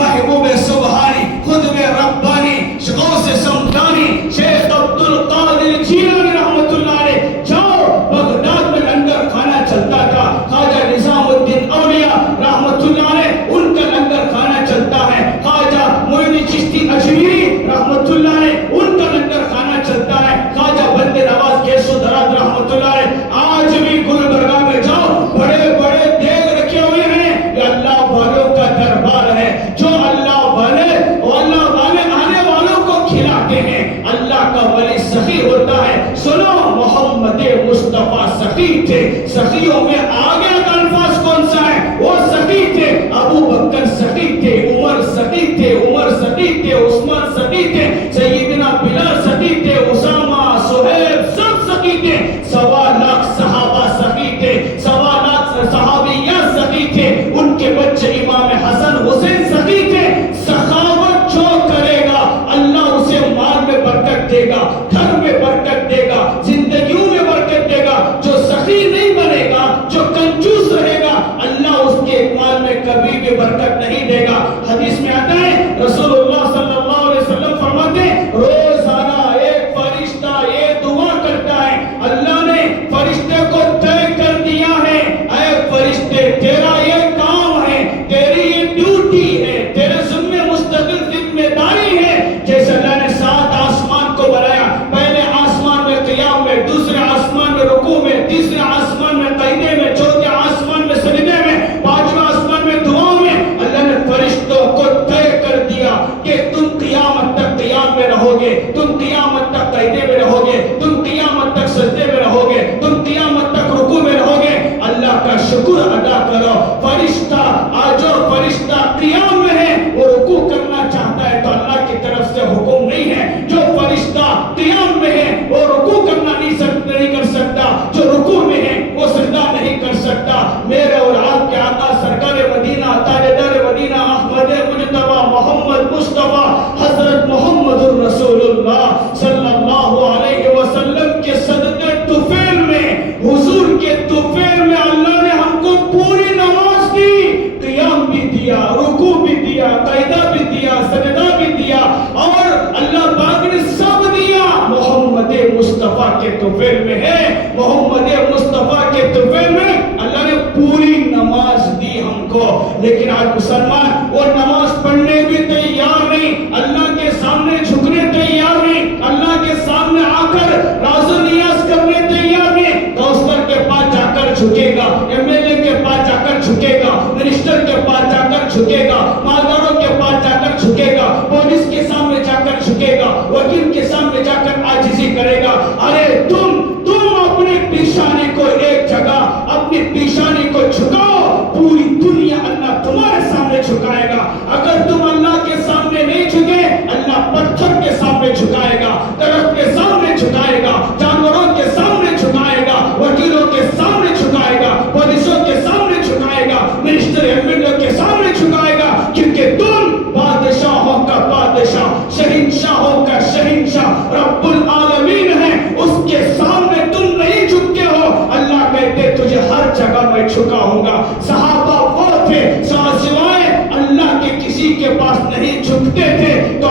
محبوب سبحانی، خطب ربانی، غوث سمدانی، شیخ عبد القادر جیلانی رحمت اللہ علیہ، جاؤ بغداد میں لنگر کھانا چلتا تھا، خواجہ نظام الدین اولیاء رحمت اللہ علیہ ان کا لنگر کھانا چلتا ہے، خواجہ معین چشتی اجمیری رحمت اللہ علیہ ان کا لنگر کھانا چلتا ہے، خواجہ بند نواز گیسو دراد رحمت اللہ علیہ۔ آج بھی گلبرگہ میں جاؤ، بڑے بڑے دیگ رکھے ہوئے ہیں، یہ اللہ والوں کا دربار ہے، جو اللہ والے آنے والوں کو کھلاتے ہیں۔ اللہ کا ولی سخی ہوتا ہے۔ سنو، محمد مصطفیٰ سخی تھے، سخیوں میں آگے کا الفاظ کون سا ہے؟ وہ سخی تھے، ابو بکر سخی تھے، عمر سخی تھے، عثمان سخی تھے، سیدنا بلال سخی تھے، اسامہ، سہیب سب سخی تھے، 1.25 صحابہ سخی تھے، 1.25 صحابیات سخی تھے، ان کے بچے امام حسن حسین سخی تھے۔ سخاوت جو کرے گا اللہ اسے مال میں برکت دے گا، گھر میں برکت دے گا، زندگیوں میں برکت دے گا۔ جو سخی نہیں بنے گا، جو کنجوس رہے گا، اللہ اس کے مال میں کبھی بھی برکت نہیں دے گا۔ حدیث میں آتا ہے، رسول اللہ صلی اللہ علیہ وسلم فرماتے ہیں، روزانہ ایک فرشتہ یہ دعا کرتا ہے، اللہ نے فرشتے کو طے کر دیا ہے، اے فرشتے تیرا یہ کام ہے، تیری یہ ڈیوٹی ہے، تیرے ذمہ مستقل ذمہ داری ہے۔ جیسے اللہ نے 7 آسمان کو بنایا، پہلے آسمان میں قیام میں، دوسرے آسمان میں رکوع میں، تیسرے آسمان میں قیدے میں، چوتھے آسمان میں سجدے میں، 5واں آسمان میں دعا میں، اللہ نے فرشتوں کو طے کر دیا کہ تم قیامت تک قیام میں رہو گے، تم قیامت تک قیدے میں رہو گے، تم قیامت تک سجدے میں رہو گے، تم قیامت تک رکوع میں رہو گے۔ اللہ کا شکر ادا کرو، فرشتہ آج جو فرشتہ قیام میں ہے وہ رکوع کرنا چاہتا ہے تو اللہ کی طرف سے حکم نہیں ہے، جو فرشتہ قیام میں ہے وہ رکوع کرنا نہیں کر سکتا، جو رکوع میں ہے وہ سجدہ نہیں کر سکتا۔ میرے اور آپ کے آقا سرکار مدینہ، تاجدار مدینہ، احمد مجتبی محمد مصطفیٰ حضرت محمد الرسول اللہ صلی اللہ علیہ وسلم کے صدقے طفیل میں، حضور کے طفیل میں اللہ نے ہم کو پوری نماز دی، قیام بھی دیا، رکوع بھی دیا، قیدہ بھی دیا، سجدہ بھی دیا، اور اللہ پاک نے سب دیا محمد مصطفیٰ کے طفیل میں ہے۔ محمد مصطفیٰ کے طفیل میں اللہ نے پوری نماز دی ہم کو، لیکن آج مسلمان وہ نماز پڑھنے بھی تیار نہیں، اللہ کے سامنے جھکنے تیار نہیں، اللہ کے سامنے آ کر راز و نیاز کرنے تیار نہیں۔ کونسلر کے پاس جا کر جھکے گا، MLA کے پاس جا کر جھکے گا، منسٹر کے پاس جا کر جھکے گا، مالداروں کے پاس جا کر جھکے گا، پولیس کے سامنے جا کر جھکے گا، وکیل کے سامنے جا کر عاجزی کرے گا۔ ارے تم اپنی پیشانی کو ایک جگہ، اپنی پیشانی کو جھکاؤ، پوری دنیا اللہ تمہارے سامنے جھکائے گا۔ اگر تم اللہ کے سامنے نہیں جھکے، اللہ پتھر کے سامنے جھکائے گا، درخت کے سامنے جھکائے گا، جانوروں کے سامنے جھکائے گا، وکیلوں کے سامنے جھکائے گا، پولیسوں کے سامنے جھکائے گا، منسٹر MLA کے سامنے جھکائے گا، کیونکہ تم بادشاہوں کا بادشاہ، شہنشاہوں کا شہنشاہ رب العالمین ہے، اس کے سامنے تم نہیں جھکتے ہو۔ اللہ کہتے تجھے ہر جگہ میں جھکا ہوں گا۔ صحابہ وہ تھے سوائے اللہ کے کسی کے پاس نہیں جھکتے تھے، تو